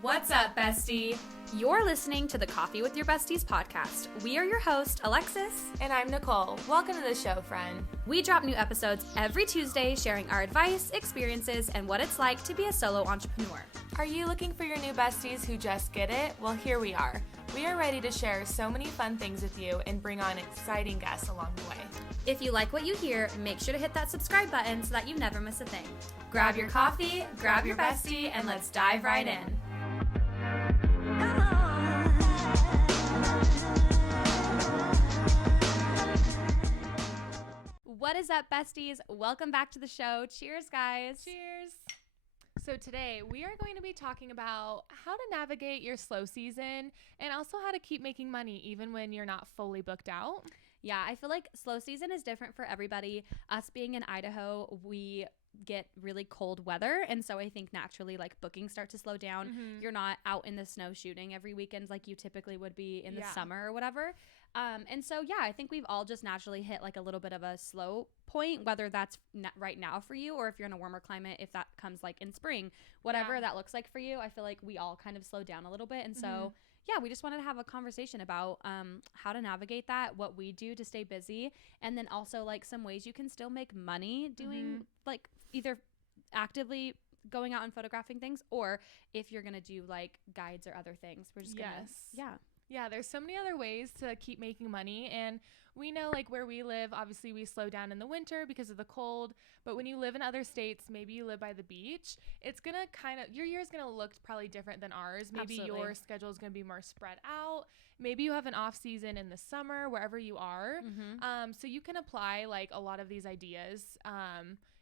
What's up, bestie? You're listening to the Coffee with Your Besties podcast. We are your host, Alexis. And I'm Nicole. Welcome to the show, friend. We drop new episodes every Tuesday sharing our advice, experiences, and what it's like to be a solo entrepreneur. Are you looking for your new besties who just get it? Well, here we are. We are ready to share so many fun things with you and bring on exciting guests along the way. If you like what you hear, make sure to hit that subscribe button so that you never miss a thing. Grab your coffee, grab your bestie, and let's dive right in. What is up, besties? Welcome back to the show. Cheers, guys. Cheers. So today we are going to be talking about how to navigate your slow season and also how to keep making money even when you're not fully booked out. Yeah, I feel like slow season is different for everybody. Us being in Idaho, we get really cold weather, and so I think naturally like bookings start to slow down. You're not out in the snow shooting every weekend like you typically would be in the summer or whatever. And so I think we've all just naturally hit like a little bit of a slow point, whether that's right now for you or if you're in a warmer climate, if that comes like in spring, whatever that looks like for you. I feel like we all kind of slow down a little bit, and so we just wanted to have a conversation about how to navigate that, what we do to stay busy, and then also like some ways you can still make money doing like either actively going out and photographing things, or if you're gonna do like guides or other things. We're just gonna Yeah, there's so many other ways to keep making money, and we know like where we live, obviously we slow down in the winter because of the cold, but when you live in other states, maybe you live by the beach, it's gonna your year's gonna look probably different than ours. Maybe your schedule is gonna be more spread out. Maybe you have an off season in the summer wherever you are. So you can apply like a lot of these ideas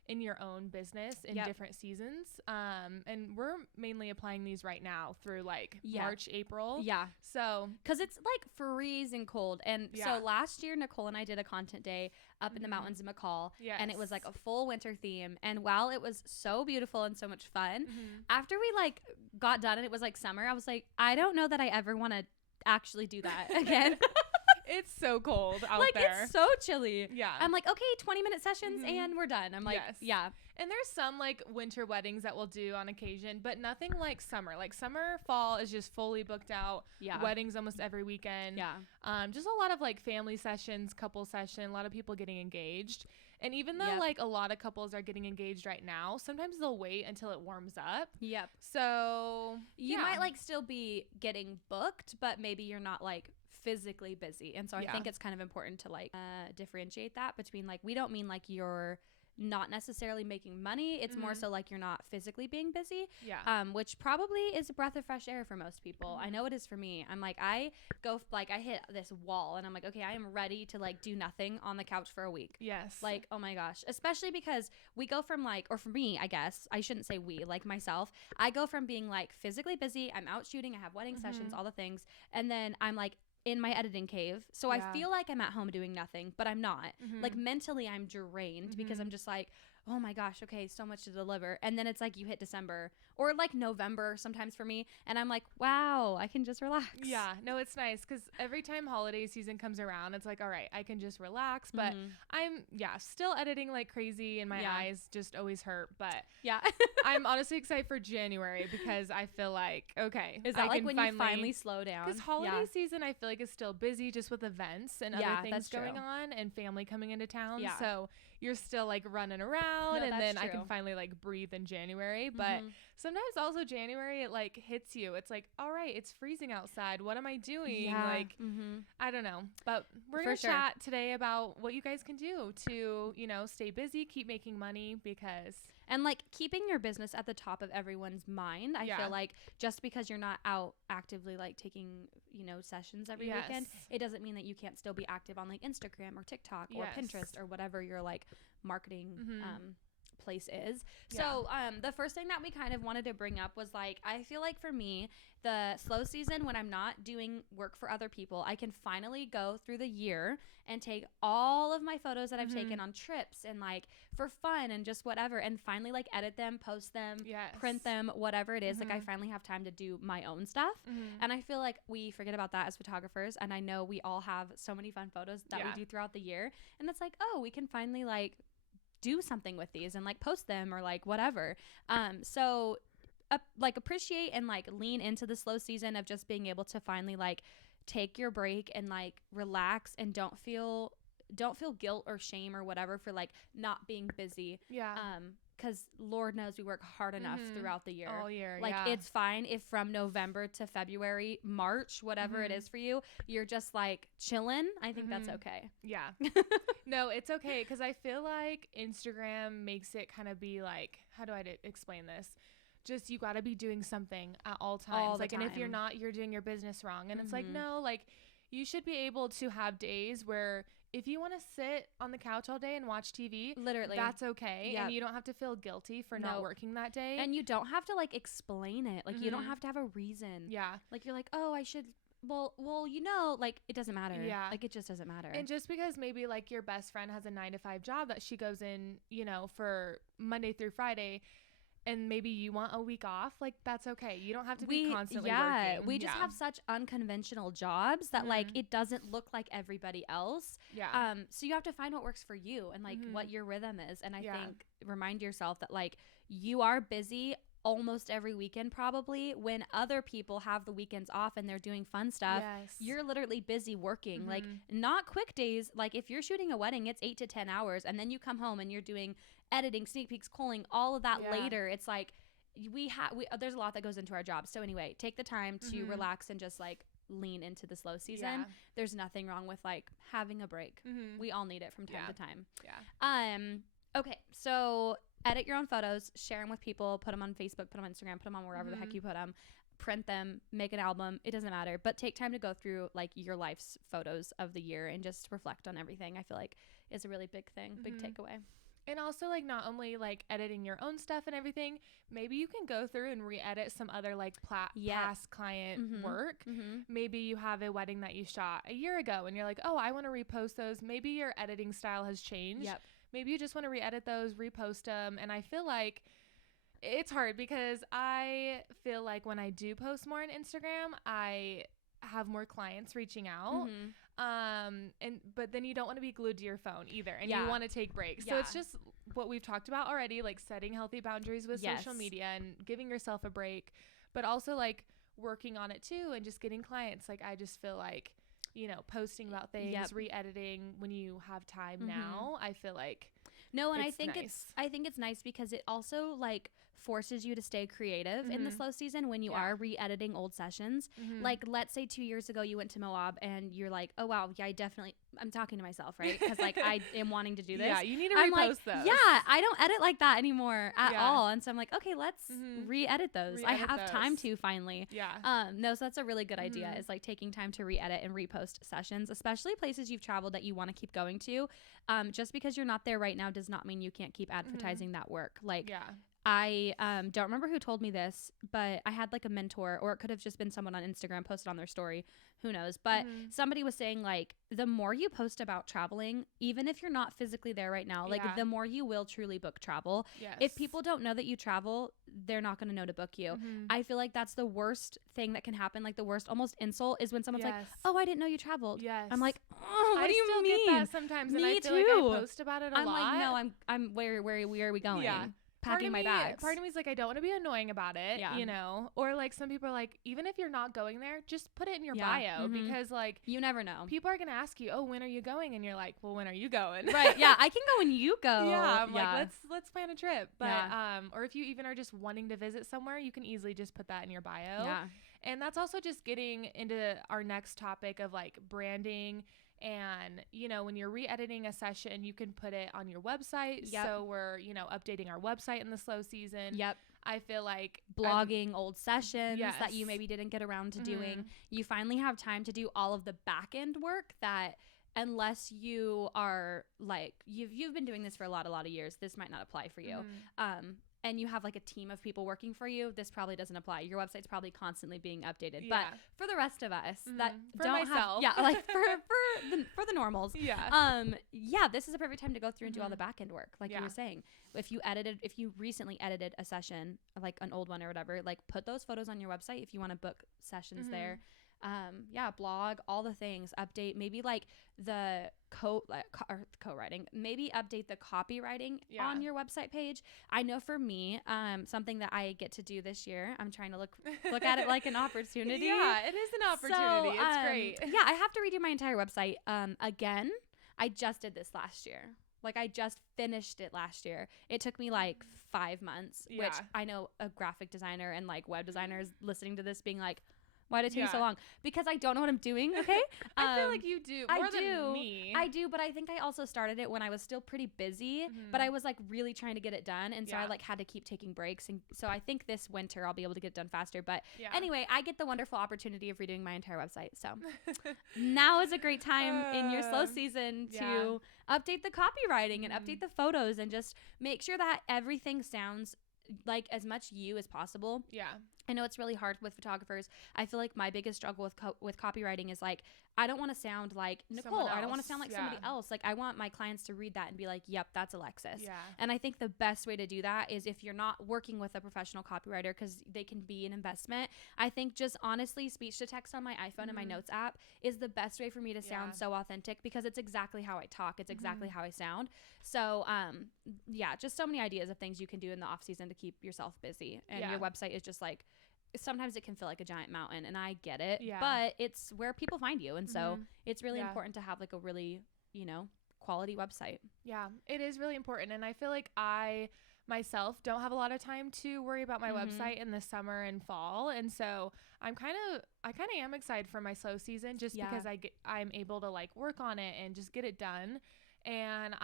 in your own business in different seasons. And we're mainly applying these right now through like March, April. Yeah. So, cause it's like freezing cold. And so last year, Nicole and I did a content day up in the mountains in McCall. And it was like a full winter theme. And while it was so beautiful and so much fun, after we like got done and it was like summer, I was like, I don't know that I ever want to actually do that again. It's so cold out like, there. It's so chilly. Yeah. I'm like, okay, 20-minute sessions and we're done. I'm like, And there's some like winter weddings that we'll do on occasion, but nothing like summer. Like summer, fall is just fully booked out. Yeah. Weddings almost every weekend. Yeah. Just a lot of like family sessions, couple session, a lot of people getting engaged. And even though like a lot of couples are getting engaged right now, sometimes they'll wait until it warms up. Yep. So you might like still be getting booked, but maybe you're not like physically busy. And so I think it's kind of important to like differentiate that between like, we don't mean like you're not necessarily making money. It's more so like you're not physically being busy, which probably is a breath of fresh air for most people. I know it is for me. I'm like, I hit this wall and I'm like, okay, I am ready to like do nothing on the couch for a week. Yes. Like, oh my gosh, especially because we go from like, or for me, I guess I shouldn't say we, like myself, I go from being like physically busy, I'm out shooting, I have wedding sessions, all the things, and then I'm like in my editing cave. So I feel like I'm at home doing nothing, but I'm not. Like mentally I'm drained because I'm just like, oh my gosh, okay, so much to deliver. And then it's like you hit December or like November sometimes for me, and I'm like, wow, I can just relax. Yeah, no, it's nice because every time holiday season comes around, it's like, all right, I can just relax. But I'm still editing like crazy and my eyes just always hurt. But I'm honestly excited for January because I feel like, okay, is that like when you finally slow down? Because holiday season I feel like is still busy just with events and other things going on and family coming into town. So you're still like running around, and then I can finally like breathe in January. But sometimes also January, it like hits you. It's like, all right, it's freezing outside. What am I doing? Like, I don't know. But we're going to chat today about what you guys can do to, stay busy, keep making money and like keeping your business at the top of everyone's mind. I feel like just because you're not out actively like taking, sessions every weekend, it doesn't mean that you can't still be active on like Instagram or TikTok or Pinterest or whatever your like marketing place is. So the first thing that we kind of wanted to bring up was like, I feel like for me, the slow season when I'm not doing work for other people, I can finally go through the year and take all of my photos that I've taken on trips and like for fun and just whatever, and finally like edit them, post them, print them, whatever it is. Like I finally have time to do my own stuff. And I feel like we forget about that as photographers, and I know we all have so many fun photos that we do throughout the year, and it's like, oh, we can finally like do something with these and like post them or like whatever. So like appreciate and like lean into the slow season of just being able to finally like take your break and like relax and don't feel guilt or shame or whatever for like not being busy. Yeah. Because Lord knows we work hard enough throughout the year. All year, like it's fine if from November to February, March, whatever it is for you, you're just like chilling. I think that's okay. Yeah. No, it's okay, because I feel like Instagram makes it kind of be like, how do I explain this? Just you got to be doing something at all times. All the like, time. And if you're not, you're doing your business wrong. And it's like, no, like you should be able to have days where if you want to sit on the couch all day and watch TV, literally, that's okay. Yep. And you don't have to feel guilty for not working that day. And you don't have to like explain it. Like you don't have to have a reason. Yeah. Like you're like, oh, I should. Well, you know, like it doesn't matter. Yeah. Like it just doesn't matter. And just because maybe like your best friend has a 9-to-5 job that she goes in, you know, for Monday through Friday, and maybe you want a week off, like that's okay. You don't have to be constantly working. We just have such unconventional jobs that like it doesn't look like everybody else. Yeah. So you have to find what works for you and like what your rhythm is. And I think remind yourself that like you are busy almost every weekend probably when other people have the weekends off and they're doing fun stuff. Yes. You're literally busy working. Like not quick days. Like if you're shooting a wedding, it's 8 to 10 hours and then you come home and you're doing editing, sneak peeks, calling, all of that later. It's like there's a lot that goes into our jobs. So anyway, take the time to relax and just like lean into the slow season. Yeah. There's nothing wrong with like having a break. We all need it from time to time. Yeah. Okay, so edit your own photos, share them with people, put them on Facebook, put them on Instagram, put them on wherever the heck you put them, print them, make an album. It doesn't matter, but take time to go through like your life's photos of the year and just reflect on everything. I feel like is a really big thing, big takeaway. And also like not only like editing your own stuff and everything, maybe you can go through and re-edit some other like past client work. Maybe you have a wedding that you shot a year ago and you're like, oh, I want to repost those. Maybe your editing style has changed. Maybe you just want to re-edit those, repost them. And I feel like it's hard because I feel like when I do post more on Instagram, I have more clients reaching out. But then you don't want to be glued to your phone either. And you want to take breaks. So it's just what we've talked about already, like setting healthy boundaries with social media and giving yourself a break, but also like working on it too and just getting clients. Like I just feel like, you know, posting about things, re-editing when you have time now, I feel like I think it's nice because it also like forces you to stay creative in the slow season when you are re-editing old sessions. Like let's say 2 years ago you went to Moab and you're like, oh wow, yeah, I'm talking to myself, right? Because like I am wanting to do this. Yeah, you need to repost those. Yeah, I don't edit like that anymore at all. And so I'm like, okay, let's re-edit those. I have time to finally. Yeah. No, so that's a really good idea is like taking time to re-edit and repost sessions, especially places you've traveled that you want to keep going to. Just because you're not there right now does not mean you can't keep advertising that work. Like I don't remember who told me this, but I had like a mentor, or it could have just been someone on Instagram posted on their story. Who knows? But somebody was saying like the more you post about traveling, even if you're not physically there right now, like the more you will truly book travel. Yes. If people don't know that you travel, they're not going to know to book you. I feel like that's the worst thing that can happen. Like the worst almost insult is when someone's like, oh, I didn't know you traveled. Yes. I'm like, oh, what do you mean? I still get that sometimes. Me and I feel too. like I post about it a lot. I'm like, no, I'm where are we going? Yeah. Packing my bags. Part of me is like, I don't want to be annoying about it, you know? Or like some people are like, even if you're not going there, just put it in your bio because like you never know. People are going to ask you, oh, when are you going? And you're like, well, when are you going? Right. Yeah. I can go when you go. Yeah. I'm like, let's plan a trip. But, or if you even are just wanting to visit somewhere, you can easily just put that in your bio. Yeah. And that's also just getting into our next topic of like branding. And, you know, when you're re-editing a session, you can put it on your website. So we're, you know, updating our website in the slow season. I feel like blogging old sessions that you maybe didn't get around to doing. You finally have time to do all of the back end work that unless you are like, you've been doing this for a lot of years, this might not apply for you. And you have like a team of people working for you, this probably doesn't apply. Your website's probably constantly being updated. But for the rest of us that for don't myself. have, like for the normals, this is a perfect time to go through and do all the back end work, like you were saying. If you recently edited a session, like an old one or whatever, like put those photos on your website if you want to book sessions there. blog, all the things, update, maybe like the co-writing, maybe update the copywriting on your website page. I know for me, something that I get to do this year, I'm trying to look at it like an opportunity. Yeah, it is an opportunity. So, it's great. Yeah, I have to redo my entire website. Again, I just did this last year. Like, I just finished it last year. It took me like 5 months, which I know a graphic designer and like web designers listening to this being like, why did it take you so long? Because I don't know what I'm doing, okay? I feel like you do more than me. I do, but I think I also started it when I was still pretty busy, but I was like really trying to get it done, and so I like had to keep taking breaks, and so I think this winter I'll be able to get it done faster. But anyway, I get the wonderful opportunity of redoing my entire website, so now is a great time in your slow season to update the copywriting and update the photos and just make sure that everything sounds like as much you as possible. I know it's really hard with photographers. I feel like my biggest struggle with copywriting is like, I don't want to sound like Nicole. I don't want to sound like somebody else. Like, I want my clients to read that and be like, yep, that's Alexis. And I think the best way to do that is if you're not working with a professional copywriter, because they can be an investment. I think just honestly, speech to text on my iPhone and my notes app is the best way for me to sound so authentic, because it's exactly how I talk. It's exactly how I sound. So, just so many ideas of things you can do in the off season to keep yourself busy. And your website is just like, sometimes it can feel like a giant mountain, and I get it, but it's where people find you. And so it's really important to have like a really, quality website. Yeah, it is really important. And I feel like I myself don't have a lot of time to worry about my website in the summer and fall. And so I kind of am excited for my slow season, just because I'm able to like work on it and just get it done. And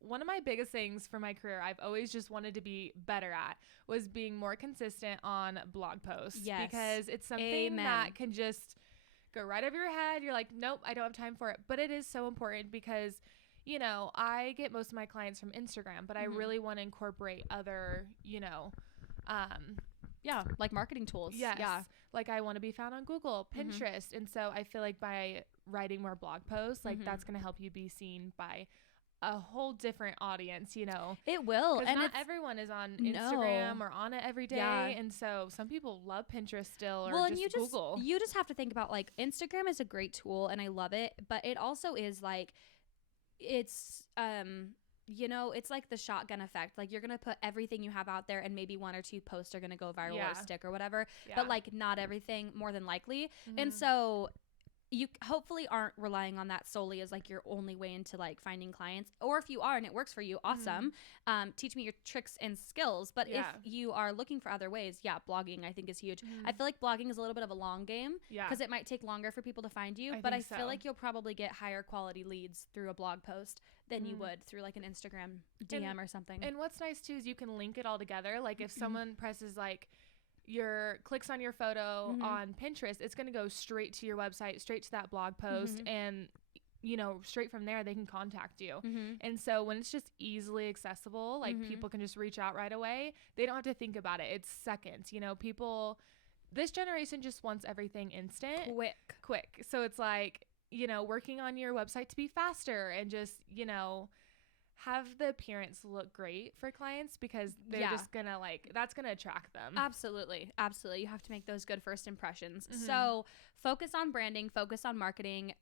one of my biggest things for my career I've always just wanted to be better at was being more consistent on blog posts. Because it's something that can just go right over your head. You're like, nope, I don't have time for it. But it is so important because, I get most of my clients from Instagram, but I really want to incorporate other, like marketing tools. Like I want to be found on Google, Pinterest. And so I feel like by writing more blog posts, like that's going to help you be seen by a whole different audience, It will. And not everyone is on Instagram or on it every day. And so some people love Pinterest still, or Google. You just have to think about like, Instagram is a great tool and I love it, but it also is like, it's it's like the shotgun effect. Like, you're gonna put everything you have out there, and maybe 1 or 2 posts are gonna go viral or stick or whatever, but like not everything, more than likely. And so you hopefully aren't relying on that solely as like your only way into like finding clients, or if you are and it works for you, awesome. Teach me your tricks and skills. But if you are looking for other ways, blogging I think is huge. I feel like blogging is a little bit of a long game, because it might take longer for people to find you, but I feel like you'll probably get higher quality leads through a blog post than you would through like an Instagram DM or something. And what's nice too is you can link it all together. Like if someone presses like clicks on your photo on Pinterest, it's going to go straight to your website, straight to that blog post, and straight from there they can contact you. And so when it's just easily accessible, like people can just reach out right away. They don't have to think about it. It's seconds. People, this generation just wants everything instant, quick. So it's like, working on your website to be faster and just, have the appearance look great for clients, because they're just gonna that's gonna attract them. Absolutely. You have to make those good first impressions. So focus on branding, focus on marketing,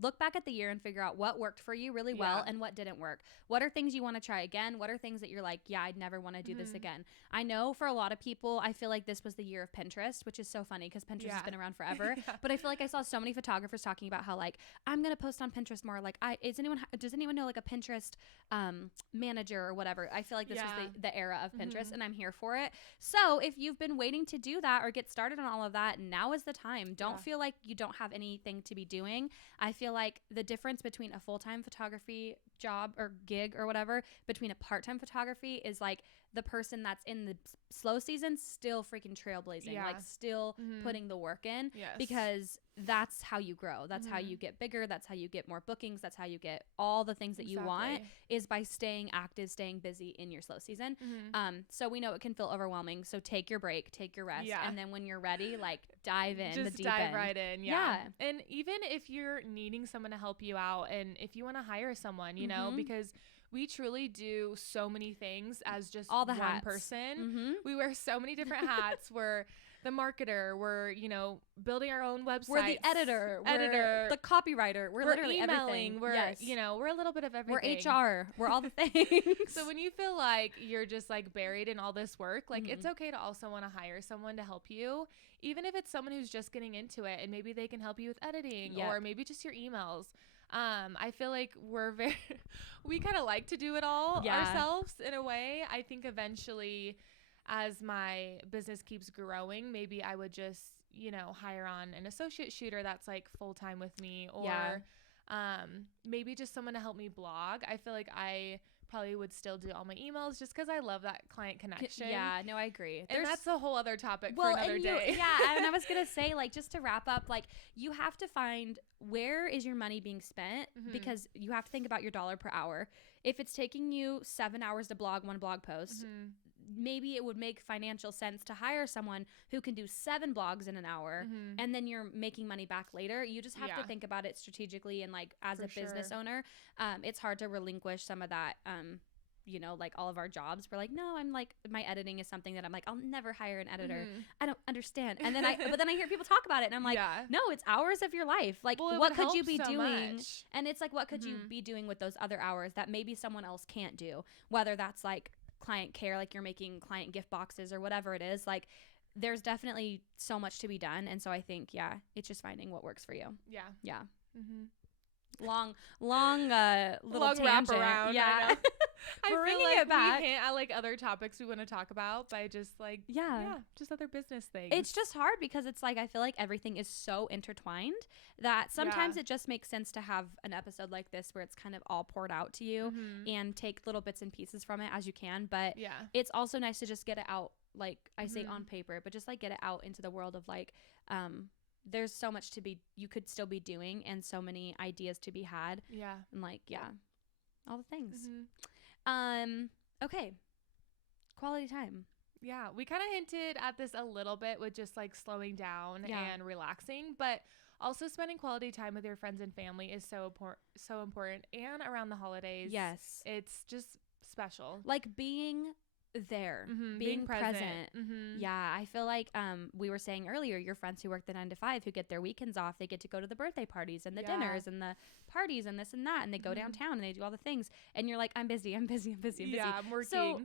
look back at the year and figure out what worked for you really well and what didn't work. What are things you want to try again? What are things that you're like, I'd never want to do this again? I know for a lot of people, I feel like this was the year of Pinterest, which is so funny because Pinterest has been around forever. But I feel like I saw so many photographers talking about how like, I'm going to post on Pinterest more. Like, does anyone know like a Pinterest manager or whatever? I feel like this was the era of Pinterest, and I'm here for it. So if you've been waiting to do that or get started on all of that, now is the time. Don't feel like you don't have anything to be doing. I feel like the difference between a full-time photography job or gig or whatever, between a part-time photography, is like the person that's in the slow season still freaking trailblazing, like still putting the work in, because that's how you grow. That's how you get bigger. That's how you get more bookings. That's how you get all the things that you want, is by staying active, staying busy in your slow season. So we know it can feel overwhelming. So take your break, take your rest. And then when you're ready, like dive in just the deep dive end. right in. Yeah. And even if you're needing someone to help you out, and if you want to hire someone, because we truly do so many things as just all the one hats. person. We wear so many different hats. We're the marketer. We're, you know, building our own website. We're the editor. We're the copywriter. We're literally emailing. everything. We're, you know, we're a little bit of everything. We're HR. We're all the things. So when you feel like you're just like buried in all this work, like it's okay to also want to hire someone to help you, even if it's someone who's just getting into it, and maybe they can help you with editing or maybe just your emails. I feel like we kind of like to do it all ourselves in a way. I think eventually, as my business keeps growing, maybe I would just, you know, hire on an associate shooter that's like full time with me, or maybe just someone to help me blog. I feel like I probably would still do all my emails just because I love that client connection. Yeah, no, I agree. And that's a whole other topic for another day. Yeah, and I was going to say, like, just to wrap up, like, you have to find where is your money being spent, because you have to think about your dollar per hour. If it's taking you 7 hours to blog one blog post, maybe it would make financial sense to hire someone who can do 7 blogs in an hour, and then you're making money back later. You just have to think about it strategically, and like as a business owner, it's hard to relinquish some of that. You know, like all of our jobs, we're like, no, I'm like, my editing is something that I'm like, I'll never hire an editor. I don't understand. And then but then I hear people talk about it, and I'm like, no, it's hours of your life. Like, what could you be doing? Much. And it's like, what could you be doing with those other hours that maybe someone else can't do? Whether that's like client care, like you're making client gift boxes or whatever it is, like there's definitely so much to be done. And so I think it's just finding what works for you. Long little tangent. Wraparound. Yeah. We're bringing it back. We hint at like other topics we want to talk about by just like just other business things. It's just hard because it's like I feel like everything is so intertwined that sometimes it just makes sense to have an episode like this where it's kind of all poured out to you and take little bits and pieces from it as you can. But it's also nice to just get it out, like I say on paper, but just like get it out into the world of like there's so much you could still be doing, and so many ideas to be had. And like all the things. Okay. Quality time. Yeah, we kind of hinted at this a little bit with just like slowing down and relaxing, but also spending quality time with your friends and family is so important. And around the holidays, it's just special. Like being there, being present. I feel like we were saying earlier, your friends who work the 9 to 5 who get their weekends off, they get to go to the birthday parties and the dinners and the parties and this and that, and they go downtown and they do all the things, and you're like, I'm busy. I'm working. So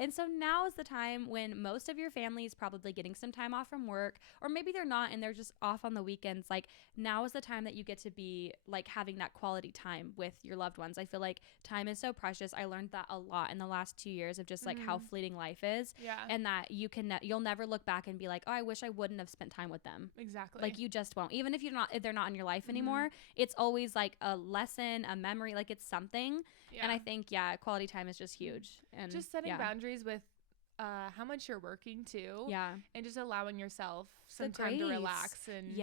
and so now is the time when most of your family is probably getting some time off from work, or maybe they're not and they're just off on the weekends. Like now is the time that you get to be like having that quality time with your loved ones. I feel like time is so precious. I learned that a lot in the last 2 years of just like how fleeting life is, and that you'll never look back and be like, oh, I wish I wouldn't have spent time with them. Exactly. Like you just won't, even if they're not in your life anymore. It's always like a lesson, a memory, like it's something. And I think quality time is just huge, and just setting boundaries with how much you're working too, and just allowing yourself some time to relax. And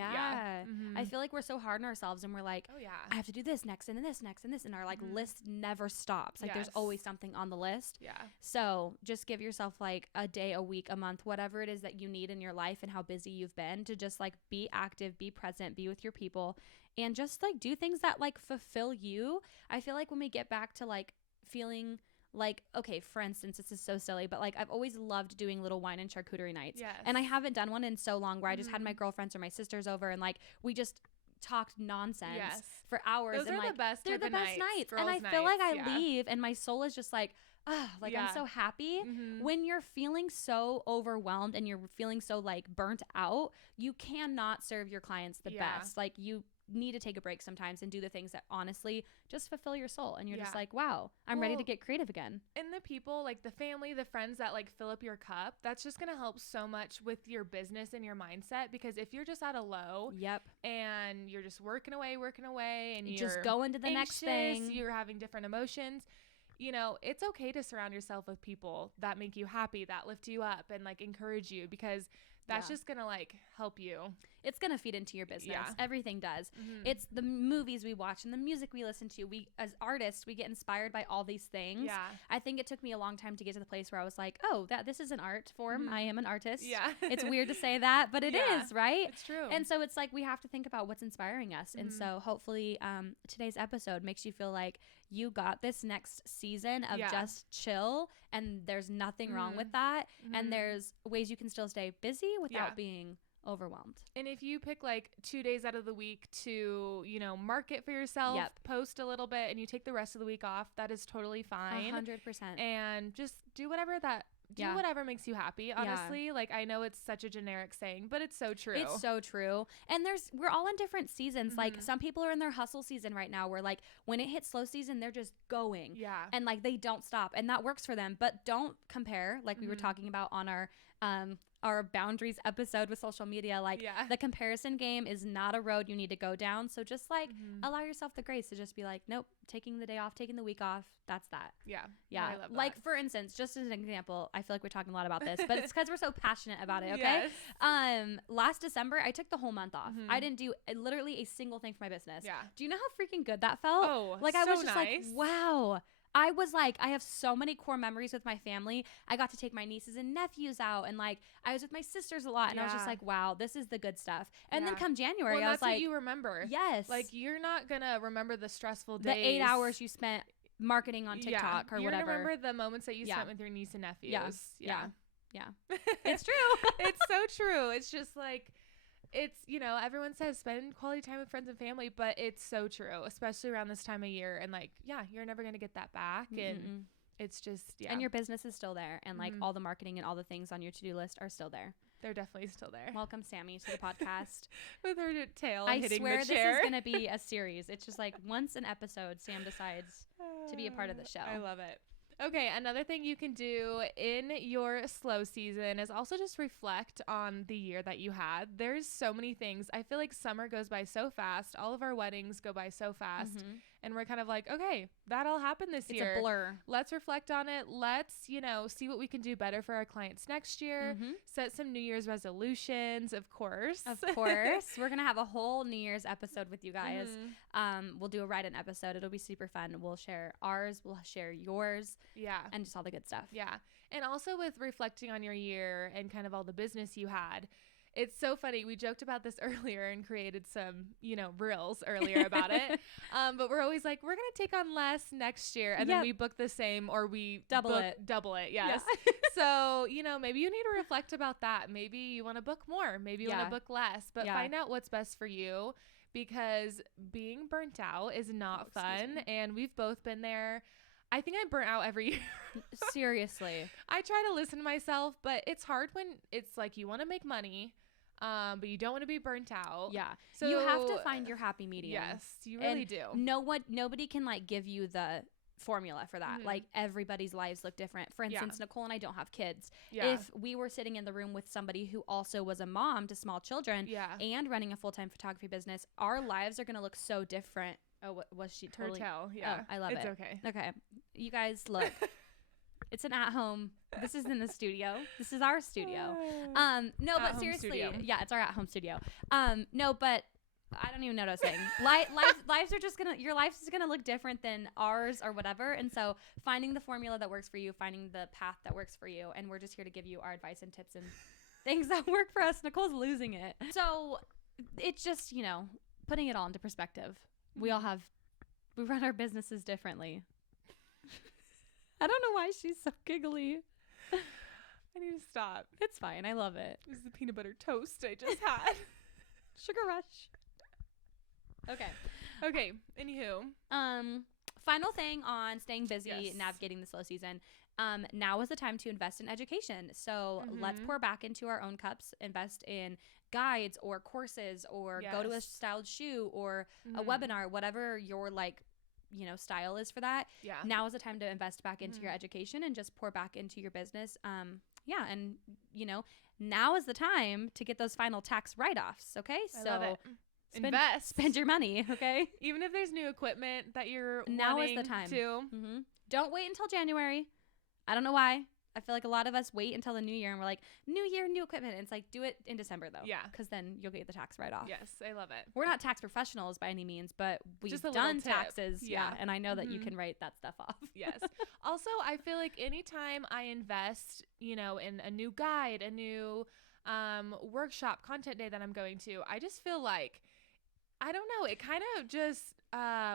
I feel like we're so hard on ourselves, and we're like, I have to do this next and this next and this, and our like list never stops. Like there's always something on the list. So just give yourself like a day, a week, a month, whatever it is that you need in your life and how busy you've been, to just like be active, be present, be with your people, and just like do things that like fulfill you. I feel like when we get back to like feeling like, okay, for instance, this is so silly, but like I've always loved doing little wine and charcuterie nights. And I haven't done one in so long, where I just had my girlfriends or my sisters over, and like we just talked nonsense for hours. Those and are like the best. They're the best nights. And I feel like I leave and my soul is just like, I'm so happy. When you're feeling so overwhelmed and you're feeling so like burnt out, you cannot serve your clients the best. Like you need to take a break sometimes and do the things that honestly just fulfill your soul, and you're just like, wow, I'm ready to get creative again. And the people, like the family, the friends that like fill up your cup, that's just gonna help so much with your business and your mindset, because if you're just at a low and you're just working away and you're just going to the next thing, you're having different emotions, you know, it's okay to surround yourself with people that make you happy, that lift you up and like encourage you, because that's just gonna like help you. It's gonna feed into your business. Everything does. It's the movies we watch and the music we listen to. We as artists, we get inspired by all these things. I think it took me a long time to get to the place where I was like, oh, this is an art form. I am an artist. It's weird to say that, but it is, right? It's true. And so it's like we have to think about what's inspiring us. And so hopefully today's episode makes you feel like you got this next season of just chill, and there's nothing wrong with that. And there's ways you can still stay busy without being overwhelmed. And if you pick like 2 days out of the week to, you know, market for yourself, post a little bit, and you take the rest of the week off, that is totally fine. 100%. And just do whatever whatever makes you happy, honestly. Like, I know it's such a generic saying, but it's so true. It's so true. And we're all in different seasons. Like, some people are in their hustle season right now where, like, when it hits slow season, they're just going. Yeah. And, like, they don't stop. And that works for them. But don't compare, like we were talking about on our boundaries episode with social media. Like, the comparison game is not a road you need to go down. So just, like, allow yourself the grace to just be like, nope, taking the day off, taking the week off. That's that. Yeah. Yeah. I love that. Like, for instance, just as an example, I feel like we're talking a lot about this, but it's because we're so passionate about it. Okay. Yes. Last December, I took the whole month off. I didn't do literally a single thing for my business. Yeah. Do you know how freaking good that felt? Oh, like, so I was just nice. like, wow. I was like, I have so many core memories with my family. I got to take my nieces and nephews out, and like I was with my sisters a lot, and I was just like, wow, this is the good stuff. And then come January, I was like, what you remember. Yes. Like, you're not gonna remember the stressful days. The 8 hours you spent marketing on TikTok or you're whatever. You're gonna remember the moments that you spent with your niece and nephews. Yeah. It's true. It's so true. It's just like, it's, you know, everyone says spend quality time with friends and family, but it's so true, especially around this time of year. And like, you're never going to get that back. And it's just, And your business is still there. And like all the marketing and all the things on your to-do list are still there. They're definitely still there. Welcome, Sammy, to the podcast. With her tail I hitting swear the chair. This is going to be a series. It's just like once an episode, Sam decides to be a part of the show. I love it. Okay, another thing you can do in your slow season is also just reflect on the year that you had. There's so many things. I feel like summer goes by so fast. All of our weddings go by so fast. And we're kind of like, okay, that all happened this year. It's a blur. Let's reflect on it. Let's, you know, see what we can do better for our clients next year. Set some New Year's resolutions, of course. Of course. We're going to have a whole New Year's episode with you guys. We'll do a write-in episode. It'll be super fun. We'll share ours. We'll share yours. Yeah. And just all the good stuff. Yeah. And also with reflecting on your year and kind of all the business you had, it's so funny. We joked about this earlier and created some, you know, reels earlier about it. But we're always like, we're going to take on less next year. And then we book the same, or we double it. Yes. Yeah. So, you know, maybe you need to reflect about that. Maybe you want to book more. Maybe you want to book less. But find out what's best for you, because being burnt out is not fun. And we've both been there. I think I'm burnt out every year. Seriously. I try to listen to myself, but it's hard when it's like you want to make money, but you don't want to be burnt out. Yeah. So you have to find your happy medium. Yes, you really do. Nobody can like give you the formula for that. Like, everybody's lives look different. For instance, Nicole and I don't have kids. If we were sitting in the room with somebody who also was a mom to small children and running a full-time photography business, our lives are going to look so different. Oh, was she totally? Her tell, yeah. Oh, I love it. It's okay. Okay. You guys, look. It's an at-home. This is in the studio. This is our studio. No, but seriously. Studio. Yeah, it's our at-home studio. No, but I don't even know what I was saying. Lives are just your life is gonna look different than ours or whatever. And so finding the formula that works for you, finding the path that works for you, and we're just here to give you our advice and tips and things that work for us. Nicole's losing it. So it's just, you know, putting it all into perspective. We run our businesses differently. I don't know why she's so giggly. I need to stop. It's fine. I love it. This is the peanut butter toast I just had. Sugar rush. Okay. Anywho. Final thing on staying busy, navigating the slow season. Now is the time to invest in education. So let's pour back into our own cups, invest in guides or courses, or go to a styled shoe or a webinar, whatever your style is for that. Yeah. Now is the time to invest back into your education and just pour back into your business. And now is the time to get those final tax write-offs. Okay. I love it. Spend your money. Okay. Even if there's new equipment that you're now is the time to. Don't wait until January. I don't know why. I feel like a lot of us wait until the new year and we're like, new year, new equipment. And it's like, do it in December though. Yeah. Because then you'll get the tax write-off. Yes, I love it. We're not tax professionals by any means, but we've done taxes. Yeah. And I know that you can write that stuff off. Yes. Also, I feel like anytime I invest, in a new guide, a new workshop, content day that I'm going to, I just feel like, I don't know, it kind of just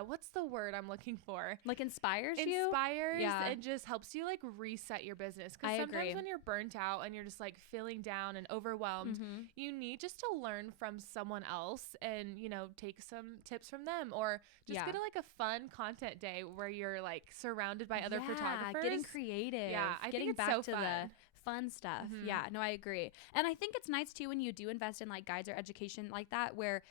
what's the word I'm looking for? Like inspires yeah. And just helps you like reset your business. Because sometimes agree. when you're burnt out and you're just like feeling down and overwhelmed, you need just to learn from someone else and, you know, take some tips from them, or just get a fun content day where you're like surrounded by other photographers. Getting creative. Yeah, I think it's back so to fun. The fun stuff. Yeah, no, I agree. And I think it's nice too when you do invest in like guides or education like that, where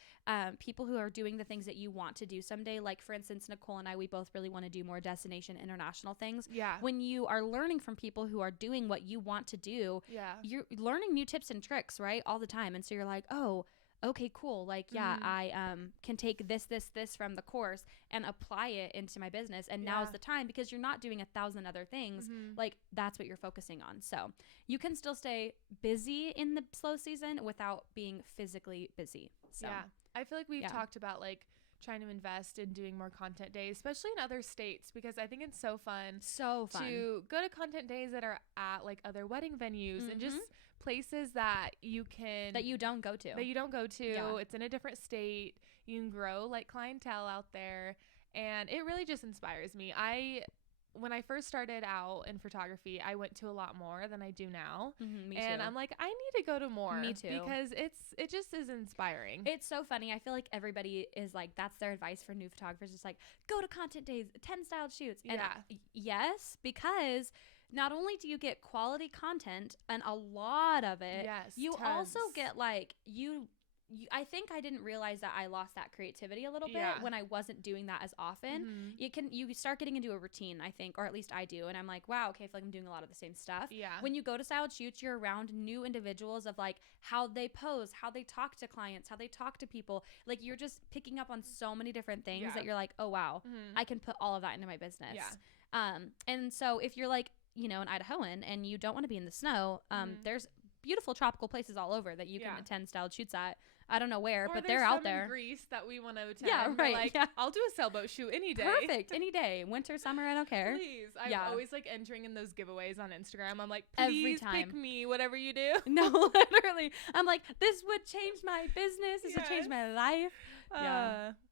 people who are doing the things that you want to do someday, like for instance, Nicole and I, we both really want to do more destination international things. Yeah. When you are learning from people who are doing what you want to do, you're learning new tips and tricks, right? All the time. And so you're like, oh, okay, cool. Like, I can take this from the course and apply it into my business. And now's the time, because you're not doing 1,000 other things. Like, that's what you're focusing on. So you can still stay busy in the slow season without being physically busy. So I feel like we've talked about like trying to invest in doing more content days, especially in other states, because I think it's so fun to go to content days that are at like other wedding venues and just places that you don't go to. It's in a different state. You can grow like clientele out there, and it really just inspires me. When I first started out in photography, I went to a lot more than I do now. Me and too. I'm like, I need to go to more. Me too. Because it just is inspiring. It's so funny. I feel like everybody is like, that's their advice for new photographers. It's like, go to content days, 10 styled shoots. And yes, because not only do you get quality content and a lot of it, you tons. also get like, I think I didn't realize that I lost that creativity a little bit when I wasn't doing that as often. You start getting into a routine, I think, or at least I do. And I'm like, wow, okay, I feel like I'm doing a lot of the same stuff. Yeah. When you go to styled shoots, you're around new individuals of like how they pose, how they talk to clients, how they talk to people. Like you're just picking up on so many different things that you're like, oh, wow, I can put all of that into my business. Yeah. And so if you're like, you know, an Idahoan and you don't want to be in the snow, there's beautiful tropical places all over that you can attend styled shoots at. I don't know where, but they're out there. In Greece that we want to attend. Yeah, right. Like, I'll do a sailboat shoot any day. Perfect, any day, winter, summer, I don't care. Please, I'm always like entering in those giveaways on Instagram. I'm like, please pick me, whatever you do. No, literally, I'm like, this would change my business. This would change my life.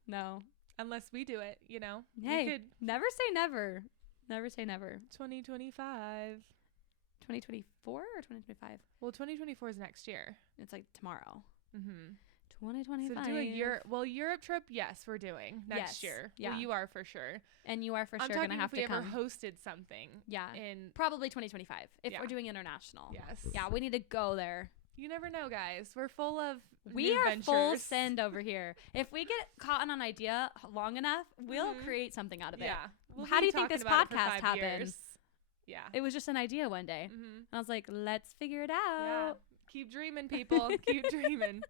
No, unless we do it, you know. Hey, you could never say never. Never say never. 2025. 2024 or 2025? Well, 2024 is next year. It's like tomorrow. 2025. So do a Europe trip. Yes, we're doing next year. Yeah, well, you are for sure. And you are for sure gonna have to come. If we ever hosted something. Yeah. In probably 2025 if we're doing international. Yes. Yeah, we need to go there. You never know, guys. We're full of We are ventures. Full send over here. If we get caught on an idea long enough, we'll create something out of it. Yeah. How do you think this podcast happened? Yeah. It was just an idea one day. And I was like, let's figure it out. Yeah. Keep dreaming, people. Keep dreaming.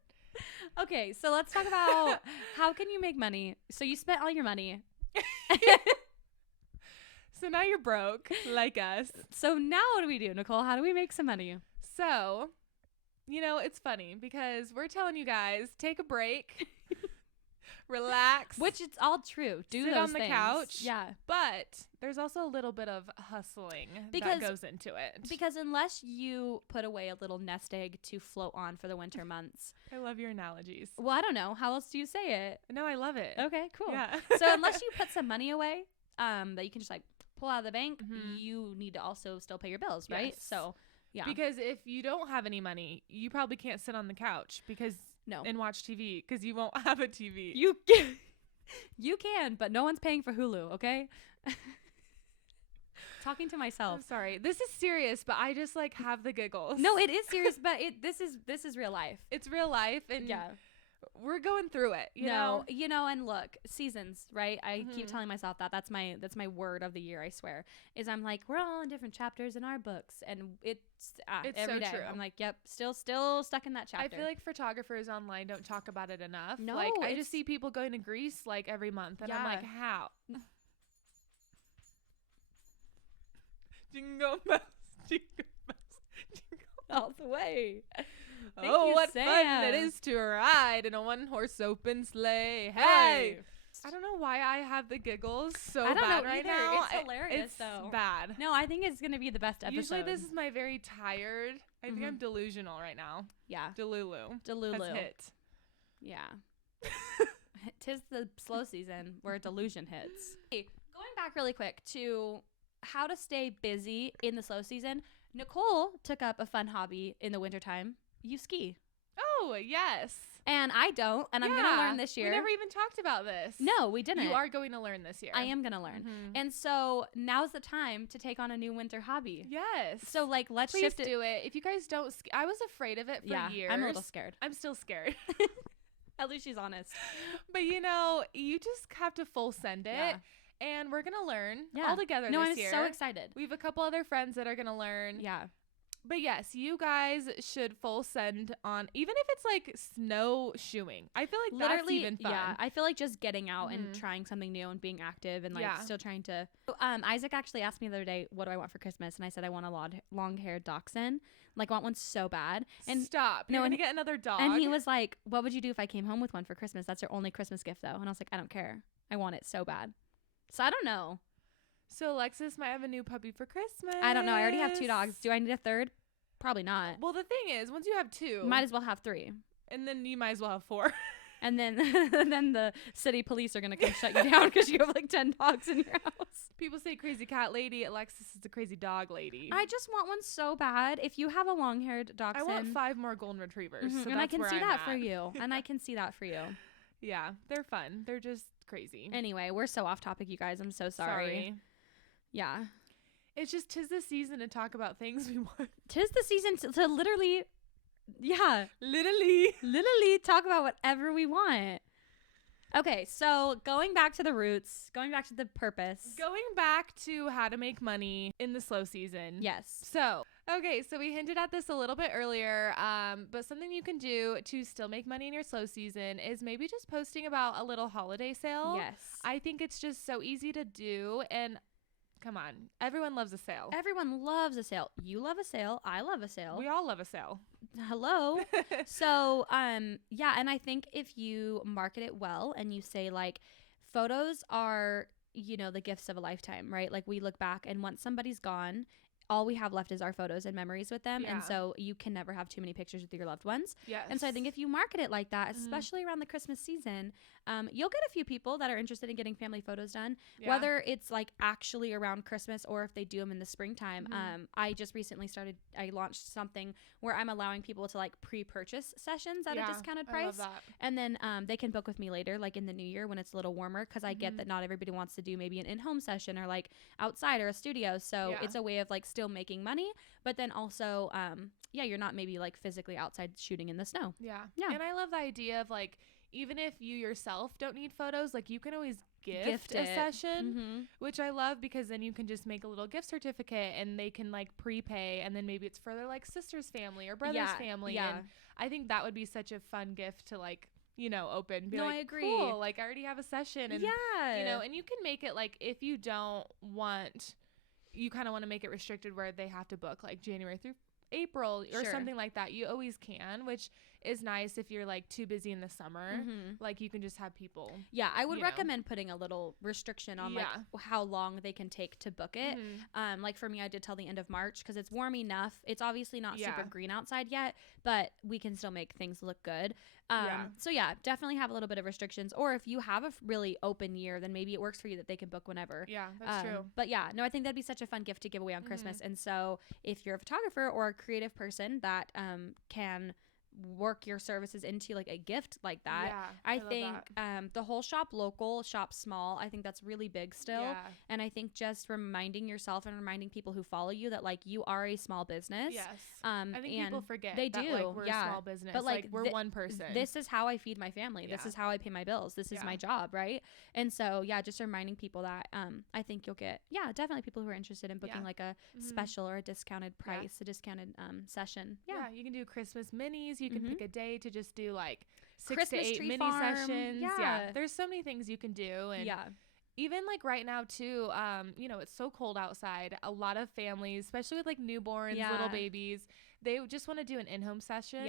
Okay, so let's talk about how can you make money? So you spent all your money. So now you're broke, like us. So now what do we do, Nicole? How do we make some money? So, you know, it's funny because we're telling you guys, take a break. Relax. Which it's all true. Do sit those on the things. couch. Yeah. But there's also a little bit of hustling that goes into it. Because unless you put away a little nest egg to float on for the winter months. I love your analogies. Well, I don't know. How else do you say it? No, I love it. Okay, cool. Yeah. So unless you put some money away that you can just like pull out of the bank, you need to also still pay your bills, right? Yes. So, yeah. Because if you don't have any money, you probably can't sit on the couch and watch TV because you won't have a TV. You can, but no one's paying for Hulu, okay? Talking to myself. I'm sorry. This is serious, but I just like have the giggles. No, it is serious, but this is real life. It's real life, and we're going through it. You know, and look, seasons, right? I keep telling myself that's my word of the year. I swear, is I'm like we're all in different chapters in our books, and it's every so day. true. I'm like, yep, still stuck in that chapter. I feel like photographers online don't talk about it enough. No, like I just see people going to Greece like every month, and I'm like, how? Jingle bells, jingle bells, jingle all the way. Oh, what fun it is to ride in a one-horse open sleigh. Hey! I don't know why I have the giggles so bad right now. It's hilarious, it's though. Bad. No, I think it's going to be the best episode. Usually this is my very tired. I think I'm delusional right now. Yeah. Delulu. Has hit. Yeah. 'tis the slow season where delusion hits. Hey, going back really quick to how to stay busy in the slow season, Nicole took up a fun hobby in the wintertime. You ski. Oh, yes. And I don't, and I'm going to learn this year. We never even talked about this. No, we didn't. You are going to learn this year. I am going to learn. And so now's the time to take on a new winter hobby. Yes. So, like, let's Please shift it. do it. If you guys don't ski, I was afraid of it for years. I'm a little scared. I'm still scared. At least she's honest. But, you just have to full send it. Yeah. And we're going to learn all together this year. I'm so excited. We have a couple other friends that are going to learn. Yeah. But yes, you guys should full send on, even if it's like snowshoeing. I feel like that's even fun. Yeah, I feel like just getting out and trying something new and being active and like still trying to. Isaac actually asked me the other day, what do I want for Christmas? And I said I want a long-haired dachshund. Like, I want one so bad. And stop. You're gonna get another dog. And he was like, what would you do if I came home with one for Christmas? That's your only Christmas gift, though. And I was like, I don't care. I want it so bad. So I don't know. So Alexis might have a new puppy for Christmas. I don't know. I already have 2 dogs. Do I need a third? Probably not. Well, the thing is, once you have 2, might as well have 3. And then you might as well have 4. And then the city police are going to come shut you down because you have like 10 dogs in your house. People say crazy cat lady. Alexis is a crazy dog lady. I just want one so bad. If you have a long-haired dachshund. I want 5 more golden retrievers. So and I can see that for you. And I can see that for you. Yeah, they're fun. They're just crazy. Anyway, we're so off topic, you guys. I'm so sorry. Yeah. It's just 'tis the season to talk about things we want. 'Tis the season to literally, literally talk about whatever we want. Okay, so going back to the roots, going back to the purpose. Going back to how to make money in the slow season. Yes. So we hinted at this a little bit earlier, but something you can do to still make money in your slow season is maybe just posting about a little holiday sale. Yes. I think it's just so easy to do, and come on, everyone loves a sale. Everyone loves a sale. You love a sale. I love a sale. We all love a sale. Hello. So, yeah, and I think if you market it well and you say like photos are, the gifts of a lifetime, right? Like we look back and once somebody's gone, all we have left is our photos and memories with them. Yeah. And so you can never have too many pictures with your loved ones. Yes. And so I think if you market it like that, especially around the Christmas season, you'll get a few people that are interested in getting family photos done, whether it's like actually around Christmas or if they do them in the springtime. I just recently I launched something where I'm allowing people to like pre-purchase sessions at a discounted price. I love that. And then they can book with me later, like in the new year when it's a little warmer, because I get that not everybody wants to do maybe an in-home session or like outside or a studio. So it's a way of like still making money, but then also, you're not maybe like physically outside shooting in the snow. Yeah. And I love the idea of like, even if you yourself don't need photos, like you can always gift a session, which I love because then you can just make a little gift certificate and they can like prepay and then maybe it's for their like sister's family or brother's family. Yeah. And I think that would be such a fun gift to like, open. Be no, like, I agree. Cool. Like I already have a session and, and you can make it like if you don't want, you kind of want to make it restricted where they have to book like January through April or something like that. You always can, which is nice if you're like too busy in the summer. Like you can just have people. Yeah, I would recommend putting a little restriction on like how long they can take to book it. Like for me, I did till the end of March because it's warm enough. It's obviously not super green outside yet, but we can still make things look good. So yeah, definitely have a little bit of restrictions. Or if you have a really open year, then maybe it works for you that they can book whenever. Yeah, that's true. But yeah, no, I think that'd be such a fun gift to give away on Christmas. And so if you're a photographer or a creative person that can work your services into like a gift like that, I think the whole shop local, shop small, I think that's really big still. And I think just reminding yourself and reminding people who follow you that like you are a small business. I think people forget they that, do like, we're a small business, but like we're one person. This is how I feed my family. This is how I pay my bills. This is my job, right? And so just reminding people that I think you'll get definitely people who are interested in booking like a special or a discounted price, a discounted session. You can do Christmas minis. You can pick a day to just do like 6 Christmas to 8 mini farm. sessions. There's so many things you can do. And even like right now too, it's so cold outside. A lot of families, especially with like newborns, little babies, they just want to do an in-home session.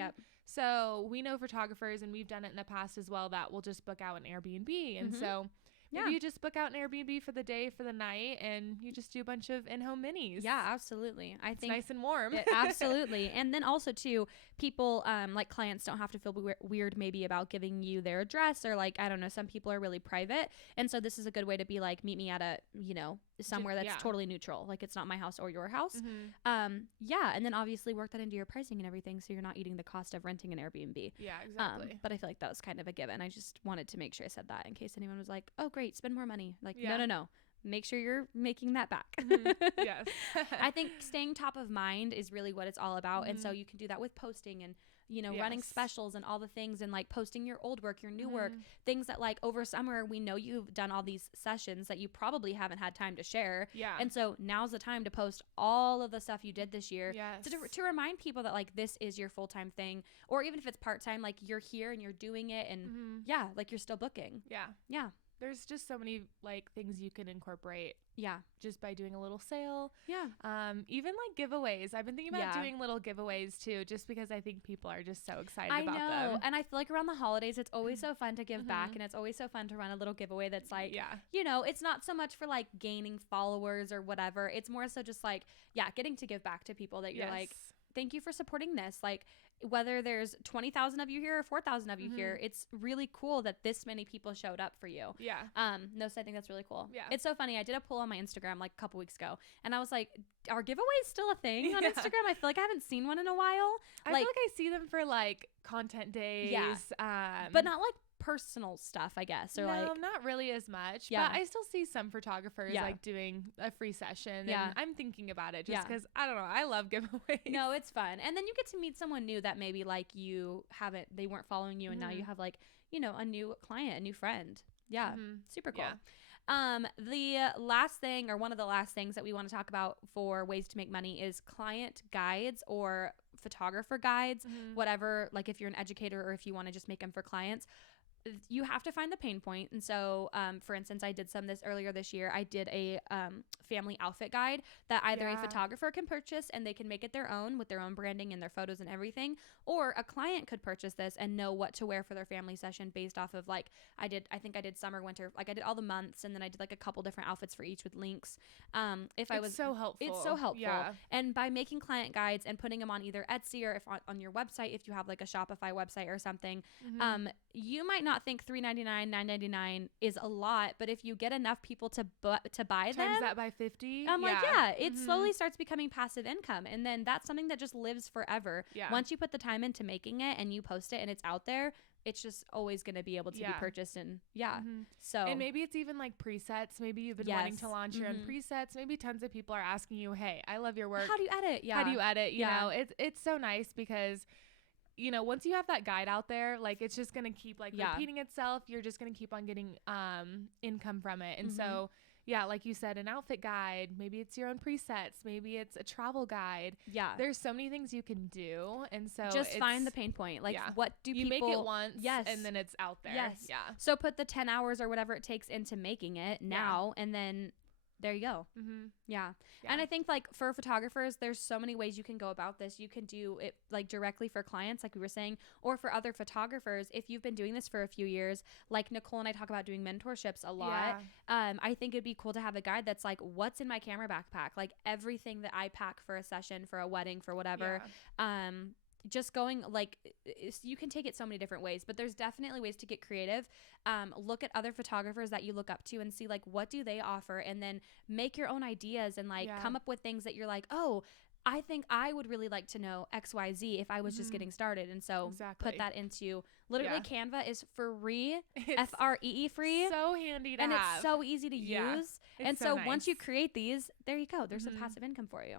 So we know photographers, and we've done it in the past as well, that will just book out an Airbnb. And so Yeah. Maybe you just book out an Airbnb for the day, for the night, and you just do a bunch of in-home minis. Yeah, absolutely. I think nice and warm. Absolutely. And then also too, people like clients don't have to feel weird maybe about giving you their address, or like, I don't know, some people are really private, and so this is a good way to be like, meet me at a, you know, somewhere that's totally neutral, like it's not my house or your house. Yeah, and then obviously work that into your pricing and everything, so you're not eating the cost of renting an Airbnb. Yeah, exactly. But I feel like that was kind of a given. I just wanted to make sure I said that in case anyone was like, oh great, spend more money. Like, no, make sure you're making that back. Yes. I think staying top of mind is really what it's all about. And so you can do that with posting and, you know, running specials and all the things, and like posting your old work, your new work, things that like over summer, we know you've done all these sessions that you probably haven't had time to share. Yeah. And so now's the time to post all of the stuff you did this year. Yes. To remind people that like this is your full-time thing, or even if it's part-time, like you're here and you're doing it, and like you're still booking. Yeah. There's just so many like things you can incorporate. Yeah. Just by doing a little sale. Yeah. Even like giveaways. I've been thinking about doing little giveaways too, just because I think people are just so excited about them. And I feel like around the holidays, it's always so fun to give back, and it's always so fun to run a little giveaway that's like, you know, it's not so much for like gaining followers or whatever. It's more so just like, getting to give back to people that you're like, thank you for supporting this. Like, whether there's 20,000 of you here or 4,000 of you here, it's really cool that this many people showed up for you. Yeah. No, so I think that's really cool. Yeah. It's so funny. I did a poll on my Instagram like a couple weeks ago, and I was like, are giveaways still a thing on Instagram? I feel like I haven't seen one in a while. I feel like I see them for like content days. Yeah. But not like personal stuff, I guess, or no, not really as much. But I still see some photographers like doing a free session, and I'm thinking about it just because I don't know, I love giveaways. No, it's fun, and then you get to meet someone new that maybe like they weren't following you, and now you have like, you know, a new client, a new friend. Super cool. The last thing, or one of the last things that we want to talk about for ways to make money, is client guides or photographer guides, whatever, like if you're an educator or if you want to just make them for clients. You have to find the pain point. And so, for instance, I did some this earlier this year. I did a family outfit guide that either a photographer can purchase and they can make it their own with their own branding and their photos and everything, or a client could purchase this and know what to wear for their family session based off of like, I think I did summer, winter, like I did all the months, and then I did like a couple different outfits for each with links. It's so helpful. It's so helpful. And by making client guides and putting them on either Etsy or if on your website, if you have like a Shopify website or something, you might not think $3.99, $9.99 is a lot, but if you get enough people to buy them, times that by 50, it slowly starts becoming passive income, and then that's something that just lives forever. Once you put the time into making it and you post it and it's out there, it's just always going to be able to be purchased. And so, and maybe it's even like presets. Maybe you've been wanting to launch your own presets. Maybe tons of people are asking you, hey, I love your work, how do you edit? How do you edit? You know, it's so nice because, you know, once you have that guide out there, like it's just going to keep like repeating itself. You're just going to keep on getting income from it. And so, like you said, an outfit guide, maybe it's your own presets, maybe it's a travel guide. There's so many things you can do. And so just find the pain point. Like what do you people make it once and then it's out there. So put the 10 hours or whatever it takes into making it now, and then there you go. And I think like for photographers, there's so many ways you can go about this. You can do it like directly for clients, like we were saying, or for other photographers. If you've been doing this for a few years, like Nicole and I talk about doing mentorships a lot. I think it'd be cool to have a guide that's like, what's in my camera backpack? Like everything that I pack for a session, for a wedding, for whatever. Just going like, you can take it so many different ways, but there's definitely ways to get creative. Look at other photographers that you look up to and see like, what do they offer? And then make your own ideas and like come up with things that you're like, oh, I think I would really like to know XYZ if I was just getting started. And so put that into literally Canva is free, FREE free. So handy to have. And it's so easy to use. And so nice. Once you create these, there you go. There's some passive income for you.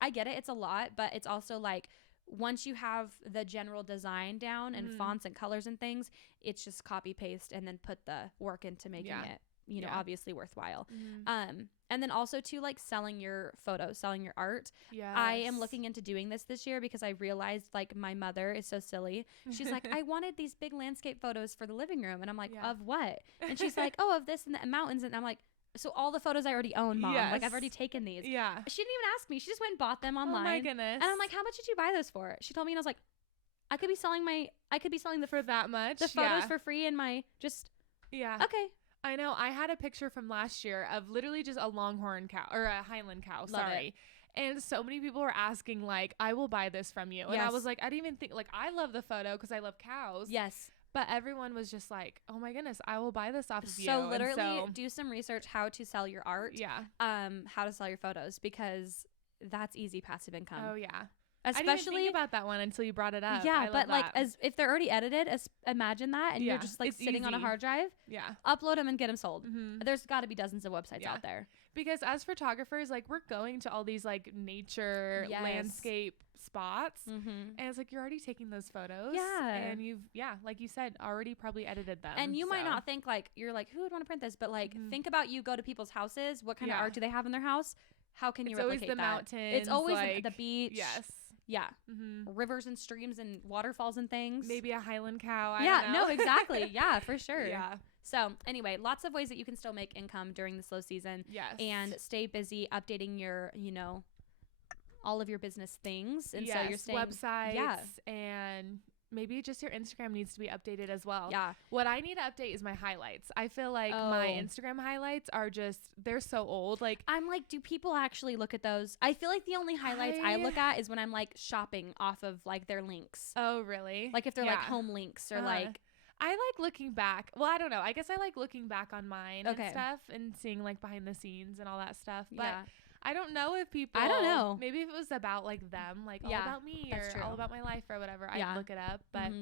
I get it. It's a lot, but it's also like, once you have the general design down and fonts and colors and things, it's just copy paste and then put the work into making it, you know, obviously worthwhile. And then also to like selling your photos, selling your art. I am looking into doing this year because I realized like my mother is so silly. She's like, I wanted these big landscape photos for the living room. And I'm like, of what? And she's like, oh, of this and the mountains. And I'm like, so all the photos I already own, Mom. Like I've already taken these. She didn't even ask me. She just went and bought them online. Oh my goodness. And I'm like, how much did you buy those for? She told me, and I was like, I could be selling the for that much. The photos for free and my just okay. I know. I had a picture from last year of literally just a longhorn cow or a Highland cow. Sorry. And so many people were asking, like, I will buy this from you. And I was like, I didn't even think, like, I love the photo because I love cows. Yes. But everyone was just like, oh my goodness, I will buy this off of you. So literally do some research how to sell your art. Yeah. How to sell your photos, because that's easy passive income. Oh yeah. Especially, I didn't even think about that one until you brought it up. Yeah, but like, as if they're already edited, imagine that, and you're just like sitting easy on a hard drive. Yeah. Upload them and get them sold. There's got to be dozens of websites out there. Because as photographers, like, we're going to all these like nature landscape spots, and it's like you're already taking those photos. Yeah. And you've like you said, already probably edited them. And you might not think like you're like, who would want to print this? But like think about, you go to people's houses. What kind of art do they have in their house? How can you replicate that? It's always the mountains. It's always like, the beach. Yes. Yeah. Rivers and streams and waterfalls and things. Maybe a Highland cow. I don't know. No, exactly. Yeah, for sure. Yeah. So anyway, lots of ways that you can still make income during the slow season. Yes. And stay busy updating your, all of your business things. And so you're staying websites. Yeah. And maybe just your Instagram needs to be updated as well. Yeah. What I need to update is my highlights. I feel like my Instagram highlights are they're so old. Like, I'm like, do people actually look at those? I feel like the only highlights I look at is when I'm like shopping off of like their links. Oh, really? Like if they're like home links or like. I like looking back. Well, I don't know. I guess I like looking back on mine and stuff and seeing like behind the scenes and all that stuff. But I don't know if people. I don't know. Maybe if it was about like them, like all about me or all about my life or whatever, I'd look it up. But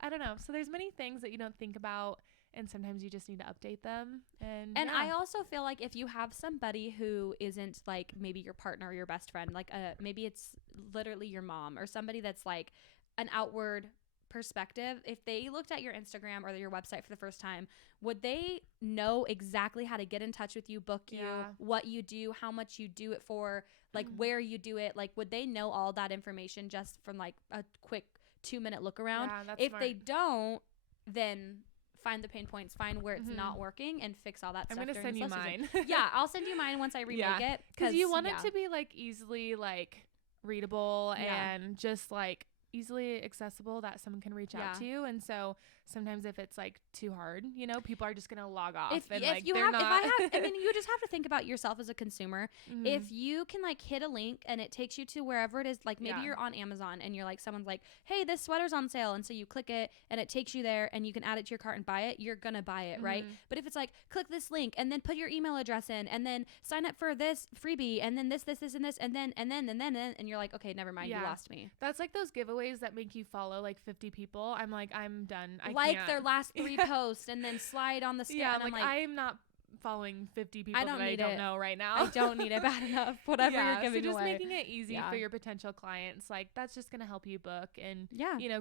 I don't know. So there's many things that you don't think about, and sometimes you just need to update them. And I also feel like if you have somebody who isn't like maybe your partner or your best friend, like maybe it's literally your mom or somebody that's like an outward perspective, if they looked at your Instagram or your website for the first time, would they know exactly how to get in touch with you, book you, what you do, how much you do it for, like where you do it? Like, would they know all that information just from like a quick 2-minute look around? If they don't, then find the pain points, find where it's not working, and fix all that stuff. I'm gonna send you mine. Yeah, I'll send you mine once I remake it, because you want it to be like easily like readable and just like easily accessible that someone can reach out to you. And so sometimes if it's like too hard, people are just gonna log off. I mean, you just have to think about yourself as a consumer. If you can like hit a link and it takes you to wherever it is, like maybe you're on Amazon and you're like, someone's like, hey, this sweater's on sale, and so you click it and it takes you there and you can add it to your cart and buy it, you're gonna buy it, right? But if it's like, click this link and then put your email address in and then sign up for this freebie and then this and this and then and you're like, okay, never mind, you lost me. That's like those giveaways that make you follow like 50 people. I'm like, I'm done. I like their last 3 posts and then slide on the scale. Yeah, I'm like, I'm not following 50 people that I don't know right now. I don't need it bad enough. Whatever you're giving so just away. making it easy for your potential clients, like that's just gonna help you book and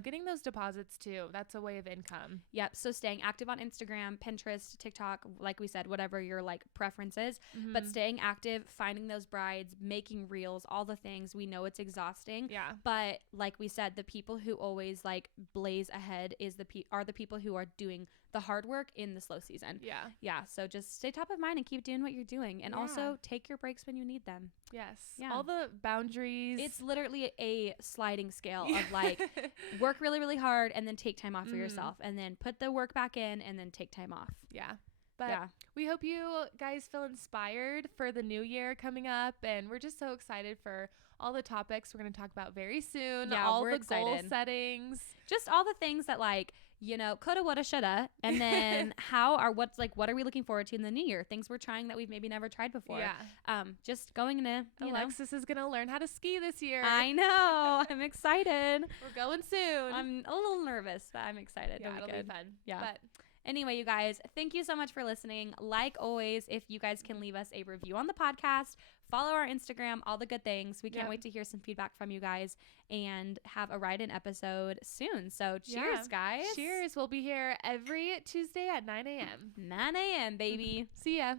getting those deposits too. That's a way of income. Yep. So staying active on Instagram, Pinterest, TikTok, like we said, whatever your like preference is, but staying active, finding those brides, making reels, all the things. We know it's exhausting. Yeah. But like we said, the people who always like blaze ahead are the people who are doing the hard work in the slow season. Yeah. Yeah. So just stay top of mind and keep doing what you're doing. And also take your breaks when you need them. Yes. Yeah. All the boundaries. It's literally a sliding scale of like work really, really hard and then take time off for yourself and then put the work back in and then take time off. Yeah. But we hope you guys feel inspired for the new year coming up. And we're just so excited for all the topics we're going to talk about very soon. Yeah, all we're the excited. Goal settings. Just all the things that like, coulda, woulda, shoulda. And then what are we looking forward to in the new year? Things we're trying that we've maybe never tried before. Yeah. Just going into, Alexis is going to learn how to ski this year. I know. I'm excited. We're going soon. I'm a little nervous, but I'm excited. Yeah, it'll be fun. Yeah. But anyway, you guys, thank you so much for listening. Like always, if you guys can leave us a review on the podcast, follow our Instagram, all the good things. We can't wait to hear some feedback from you guys and have a write-in episode soon. So cheers, guys. Cheers. We'll be here every Tuesday at 9 a.m. 9 a.m., baby. See ya.